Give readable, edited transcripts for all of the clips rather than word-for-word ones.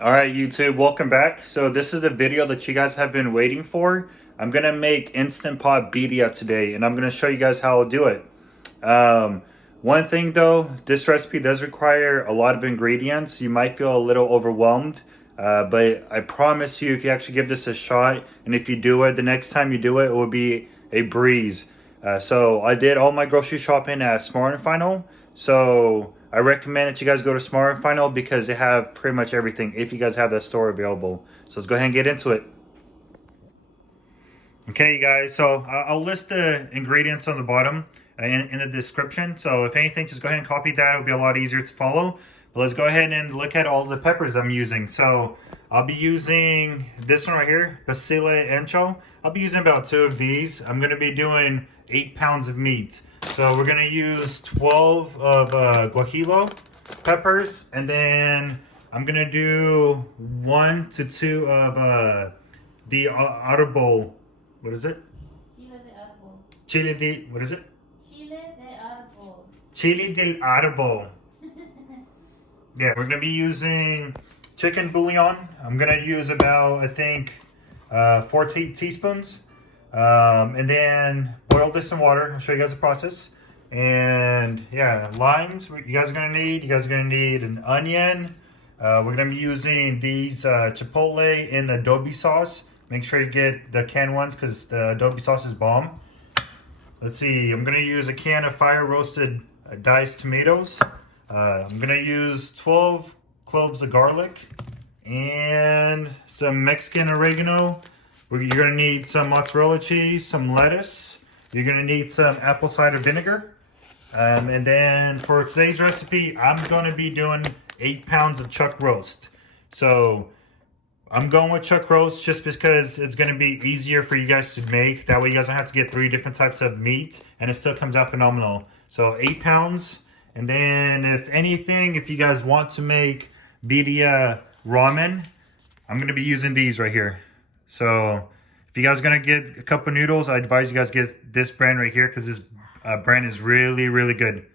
All right, YouTube, welcome back. So this is the video that you guys have been waiting for. I'm gonna make Instant Pot Birria today, and I'm gonna show you guys how I'll do it. One thing though, this recipe does require a lot of ingredients. You might feel a little overwhelmed, but I promise you, if you actually give this a shot, and if you do it, the next time you do it, it will be a breeze. So I did all my grocery shopping at Smart and Final. So I recommend that you guys go to Smart and Final because they have pretty much everything if you guys have that store available. So let's go ahead and get into it. Okay, you guys, so I'll list the ingredients on the bottom in the description. So if anything, just go ahead and copy that. It'll be a lot easier to follow. But let's go ahead and look at all the peppers I'm using. So I'll be using this one right here, Pasilia Ancho. I'll be using about 2 of these. I'm going to be doing 8 pounds of meat. So we're going to use 12 of Guajillo peppers. And then I'm going to do 1 to 2 of the Adobo. What is it? Chile De Arbol. Chile de, what is it? Chile De Arbol. Chile del Arbol. Yeah, we're gonna be using chicken bouillon. I'm gonna use about, I think, 4 teaspoons. And then boil this in water. I'll show you guys the process. And yeah, limes, you guys are gonna need. You guys are gonna need an onion. We're gonna be using these Chipotle in Adobo sauce. Make sure you get the canned ones because the Adobo sauce is bomb. Let's see, I'm gonna use a can of fire roasted diced tomatoes. I'm gonna use 12 cloves of garlic and some Mexican oregano. You're gonna need some mozzarella cheese, some lettuce. You're gonna need some apple cider vinegar. And then for today's recipe, I'm gonna be doing 8 pounds of chuck roast. So I'm going with chuck roast just because it's going to be easier for you guys to make. That way you guys don't have to get 3 different types of meat and it still comes out phenomenal. So 8 pounds. And then if anything, if you guys want to make Birria Ramen, I'm going to be using these right here. So if you guys are going to get a cup of noodles, I advise you guys get this brand right here because this brand is really, really good.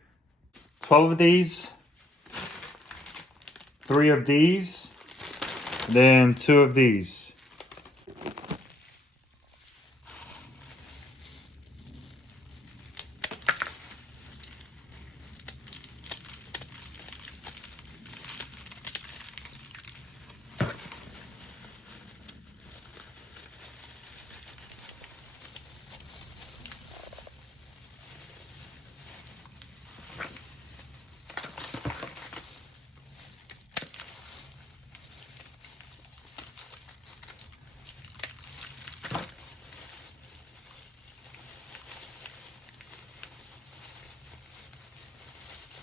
12 of these, 3 of these. Then 2 of these.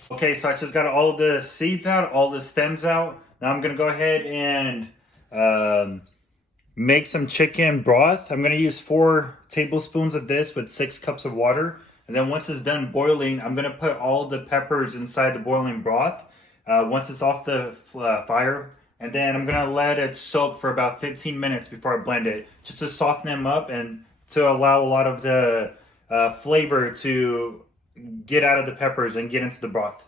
Okay, so I just got all the seeds out, all the stems out. Now I'm gonna go ahead and make some chicken broth. I'm gonna use 4 tablespoons of this with 6 cups of water. And then once it's done boiling, I'm gonna put all the peppers inside the boiling broth. Once it's off the fire. And then I'm gonna let it soak for about 15 minutes before I blend it. Just to soften them up and to allow a lot of the flavor to get out of the peppers and get into the broth.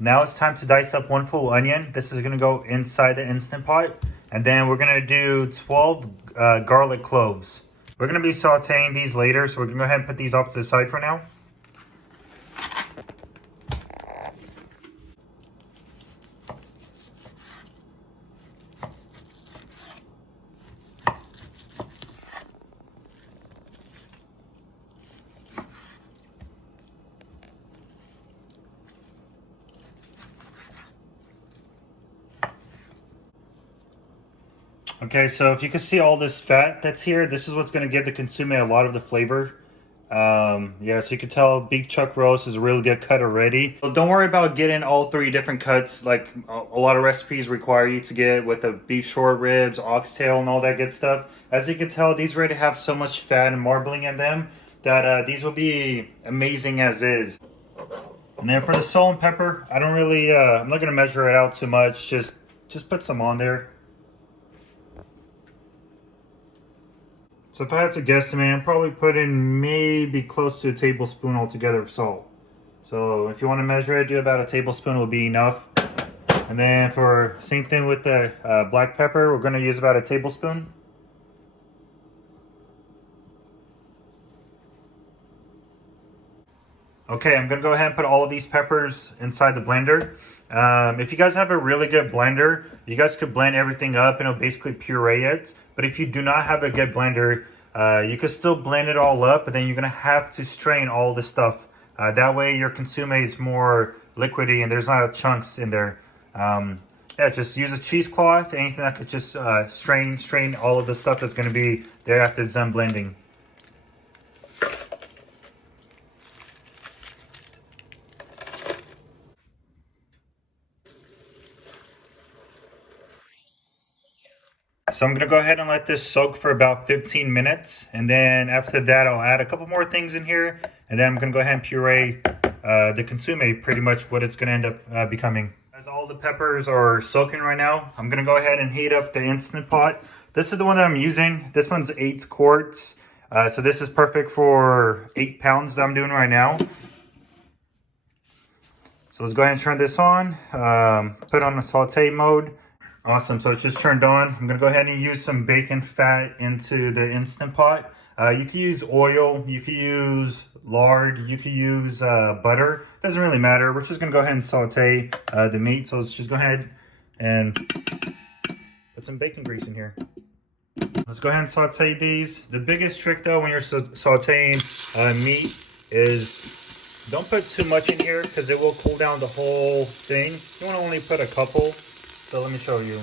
Now it's time to dice up 1 full onion. This is gonna go inside the Instant Pot. And then we're gonna do 12 garlic cloves. We're gonna be sauteing these later, so we're gonna go ahead and put these off to the side for now. Okay, so if you can see all this fat that's here, this is what's going to give the consomme a lot of the flavor. Yeah, so you can tell beef chuck roast is a really good cut already. So don't worry about getting all 3 different cuts like a lot of recipes require you to get with the beef short ribs, oxtail, and all that good stuff. As you can tell, these already have so much fat and marbling in them that these will be amazing as is. And then for the salt and pepper, I don't really, I'm not going to measure it out too much. Just put some on there. So if I had to guesstimate, I'd probably put in maybe close to a tablespoon altogether of salt. So if you want to measure it, do about a tablespoon will be enough. And then for same thing with the black pepper, we're going to use about a tablespoon. Okay, I'm going to go ahead and put all of these peppers inside the blender. If you guys have a really good blender, you guys could blend everything up and it'll basically puree it. But if you do not have a good blender, you could still blend it all up, but then you're going to have to strain all the stuff. That way your consomme is more liquidy and there's not chunks in there. Yeah, just use a cheesecloth, anything that could just strain all of the stuff that's going to be there after it's done blending. So I'm going to go ahead and let this soak for about 15 minutes. And then after that, I'll add a couple more things in here. And then I'm going to go ahead and puree the consomme, pretty much what it's going to end up becoming. As all the peppers are soaking right now, I'm going to go ahead and heat up the Instant Pot. This is the one that I'm using. This one's 8 quarts. So this is perfect for 8 pounds that I'm doing right now. So let's go ahead and turn this on. Put on the saute mode. Awesome, so it's just turned on. I'm gonna go ahead and use some bacon fat into the Instant Pot. You could use oil, you could use lard, you could use butter. Doesn't really matter. We're just gonna go ahead and saute the meat. So let's just go ahead and put some bacon grease in here. Let's go ahead and saute these. The biggest trick though when you're sauteing meat is don't put too much in here because it will cool down the whole thing. You wanna only put a couple. So let me show you.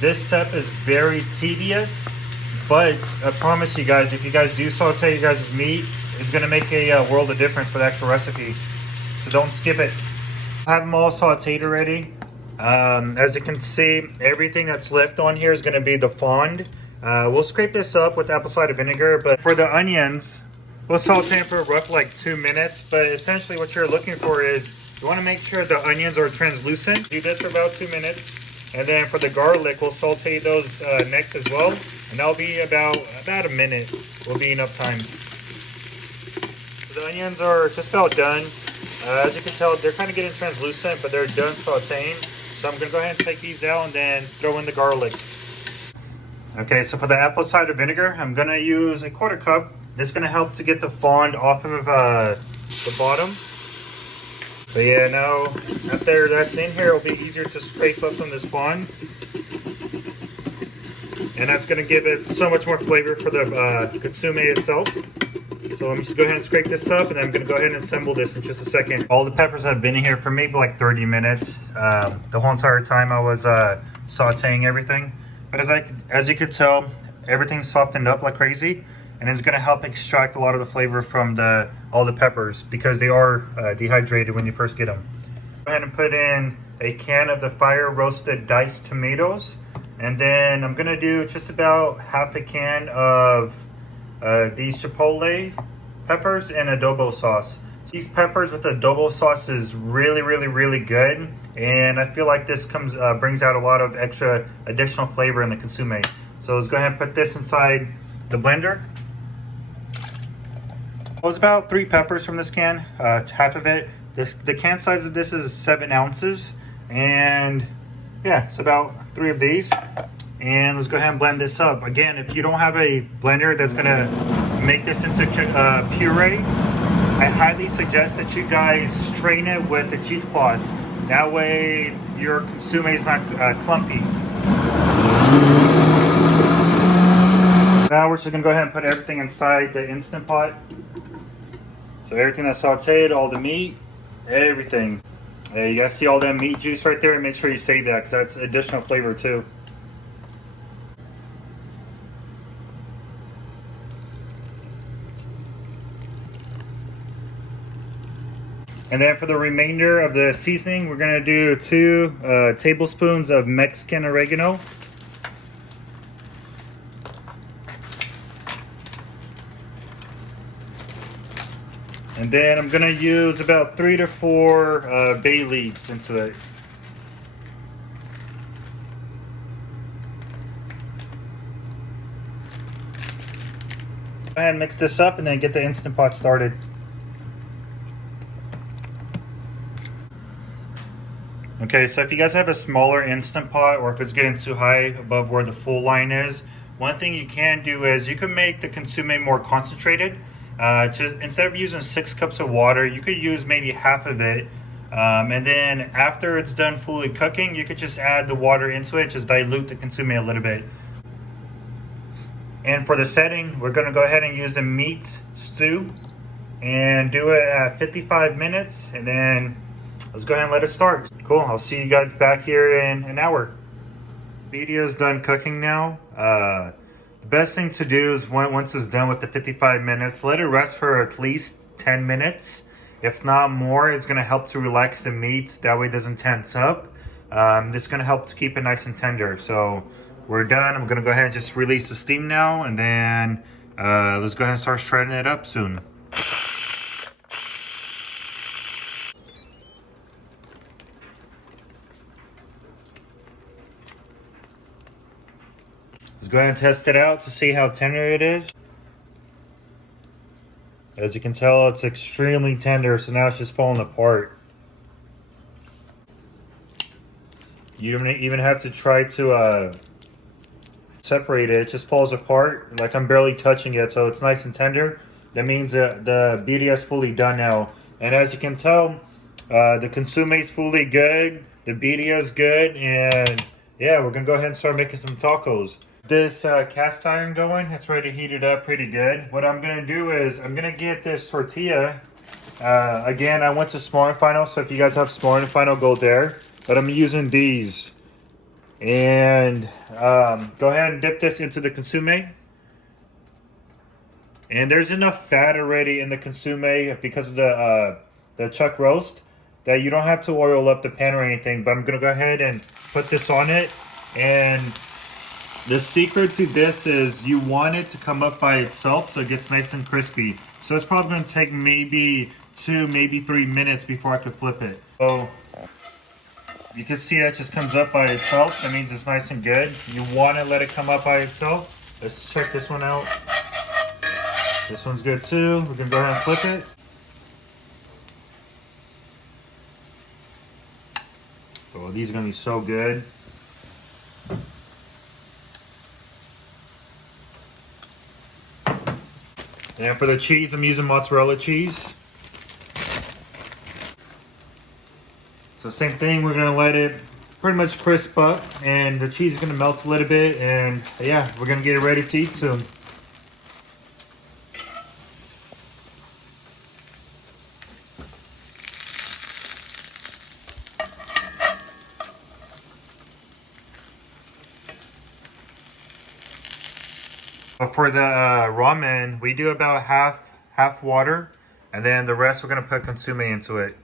This step is very tedious, but I promise you guys, if you guys do saute your guys' meat, it's gonna make a world of difference for the actual recipe. So don't skip it. I have them all sauteed already. As you can see, everything that's left on here is gonna be the fond. We'll scrape this up with apple cider vinegar, but for the onions, we'll saute them for roughly like 2 minutes. But essentially what you're looking for is you want to make sure the onions are translucent. Do this for about 2 minutes. And then for the garlic, we'll saute those next as well. And that'll be about a minute. Will be enough time. So the onions are just about done. As you can tell, they're kind of getting translucent, but they're done sauteing. So I'm going to go ahead and take these out and then throw in the garlic. Okay, so for the apple cider vinegar, I'm going to use a 1/4 cup. This is going to help to get the fond off of the bottom. But yeah, now after that's in here, it'll be easier to scrape up some of this fond. And that's going to give it so much more flavor for the consomme itself. So let me just go ahead and scrape this up, and then I'm going to go ahead and assemble this in just a second. All the peppers have been in here for maybe like 30 minutes. The whole entire time I was sauteing everything. But as you could tell, everything's softened up like crazy, and it's going to help extract a lot of the flavor from all the peppers because they are dehydrated when you first get them. Go ahead and put in a can of the fire roasted diced tomatoes, and then I'm going to do just about half a can of these Chipotle peppers and adobo sauce. So these peppers with adobo sauce is really good. And I feel like this brings out a lot of extra additional flavor in the consomme. So let's go ahead and put this inside the blender. It was about 3 peppers from this can, half of it. The can size of this is 7 ounces. And yeah, it's about 3 of these. And let's go ahead and blend this up. Again, if you don't have a blender that's gonna make this into puree, I highly suggest that you guys strain it with a cheesecloth. That way your consomme is not clumpy. Now we're just gonna go ahead and put everything inside the Instant Pot. So everything that's sauteed, all the meat, everything. You guys see all that meat juice right there? Make sure you save that because that's additional flavor too. And then for the remainder of the seasoning, we're going to do 2 tablespoons of Mexican oregano. And then I'm going to use about 3 to 4 bay leaves into it. Go ahead and mix this up and then get the Instant Pot started. Okay, so if you guys have a smaller Instant Pot or if it's getting too high above where the full line is, one thing you can do is you can make the consomme more concentrated. Just instead of using 6 cups of water, you could use maybe half of it. And then after it's done fully cooking, you could just add the water into it, just dilute the consomme a little bit. And for the setting, we're going to go ahead and use the meat stew and do it at 55 minutes. And then let's go ahead and let it start. Cool. I'll see you guys back here in an hour. Birria is done cooking now. The best thing to do is once it's done with the 55 minutes, let it rest for at least 10 minutes. If not more, it's going to help to relax the meat. That way it doesn't tense up. This is going to help to keep it nice and tender. So we're done. I'm going to go ahead and just release the steam now. And then let's go ahead and start shredding it up soon. Let's go ahead and test it out to see how tender it is. As you can tell, it's extremely tender, so now it's just falling apart. You don't even have to try to separate it. It just falls apart. Like I'm barely touching it, so it's nice and tender. That means that the birria is fully done now. And as you can tell, the consomme is fully good. The birria is good. And yeah, we're going to go ahead and start making some tacos. This cast iron going, it's ready to heat it up pretty good. What I'm going to do is I'm going to get this tortilla. Again, I went to Smart and Final, so if you guys have Smart and Final, go there. But I'm using these. And go ahead and dip this into the consomme. And there's enough fat already in the consomme because of the chuck roast that you don't have to oil up the pan or anything. But I'm going to go ahead and put this on it. And the secret to this is you want it to come up by itself so it gets nice and crispy. So it's probably going to take maybe 2, maybe 3 minutes before I can flip it. So you can see that just comes up by itself. That means it's nice and good. You want to let it come up by itself. Let's check this one out. This one's good too. We're going to go ahead and flip it. Oh, these are going to be so good. And for the cheese, I'm using mozzarella cheese. So same thing, we're gonna let it pretty much crisp up and the cheese is gonna melt a little bit and yeah, we're gonna get it ready to eat soon. But for the ramen, we do about half water, and then the rest we're gonna put consomme into it.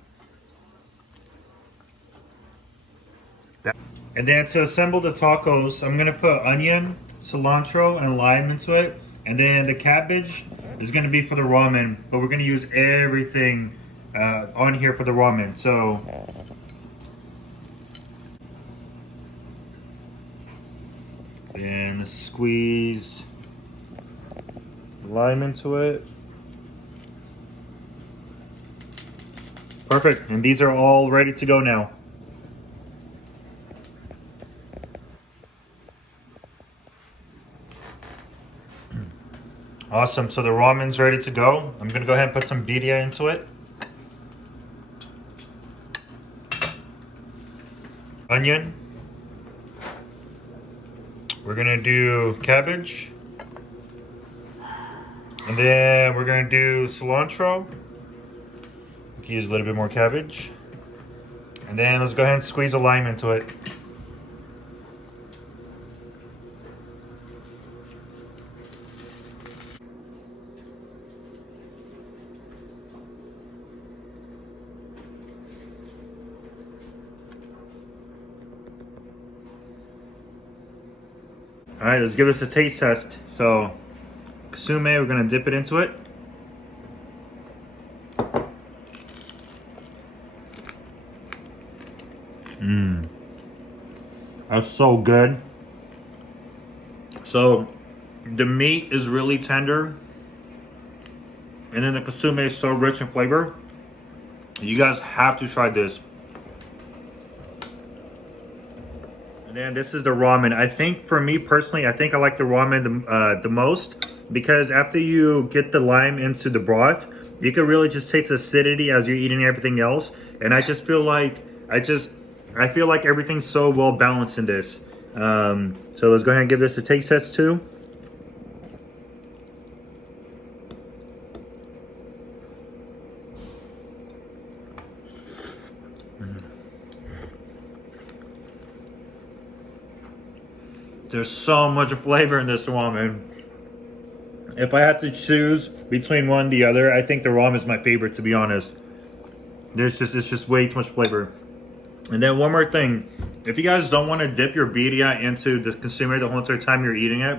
And then to assemble the tacos, I'm gonna put onion, cilantro, and lime into it, and then the cabbage is gonna be for the ramen. But we're gonna use everything on here for the ramen. So. Then squeeze lime into it. Perfect, and these are all ready to go now. Awesome, so the ramen's ready to go. I'm gonna go ahead and put some birria into it. Onion. We're gonna do cabbage. And then we're gonna do cilantro. We can use a little bit more cabbage. And then let's go ahead and squeeze a lime into it. All right, let's give this a taste test. So, consomme, we're gonna dip it into it. That's so good. So, the meat is really tender. And then the consomme is so rich in flavor. You guys have to try this. And then this is the ramen. I think for me personally, I think I like the ramen the most, because after you get the lime into the broth, you can really just taste the acidity as you're eating everything else. And I just feel like I feel like everything's so well balanced in this. So let's go ahead and give this a taste test too. There's so much flavor in this ramen. If I had to choose between one and the other, I think the ramen is my favorite, to be honest. It's just way too much flavor. And then one more thing. If you guys don't want to dip your birria into the consumer the whole entire time you're eating it,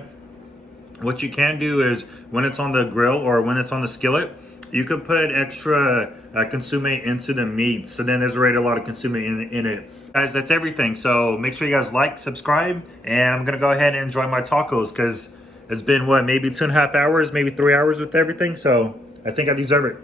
what you can do is when it's on the grill or when it's on the skillet, you could put extra consomme into the meat. So then there's already a lot of consomme in it. Guys, that's everything. So make sure you guys like, subscribe, and I'm going to go ahead and enjoy my tacos because it's been, what, maybe 2.5 hours, maybe 3 hours with everything. So I think I deserve it.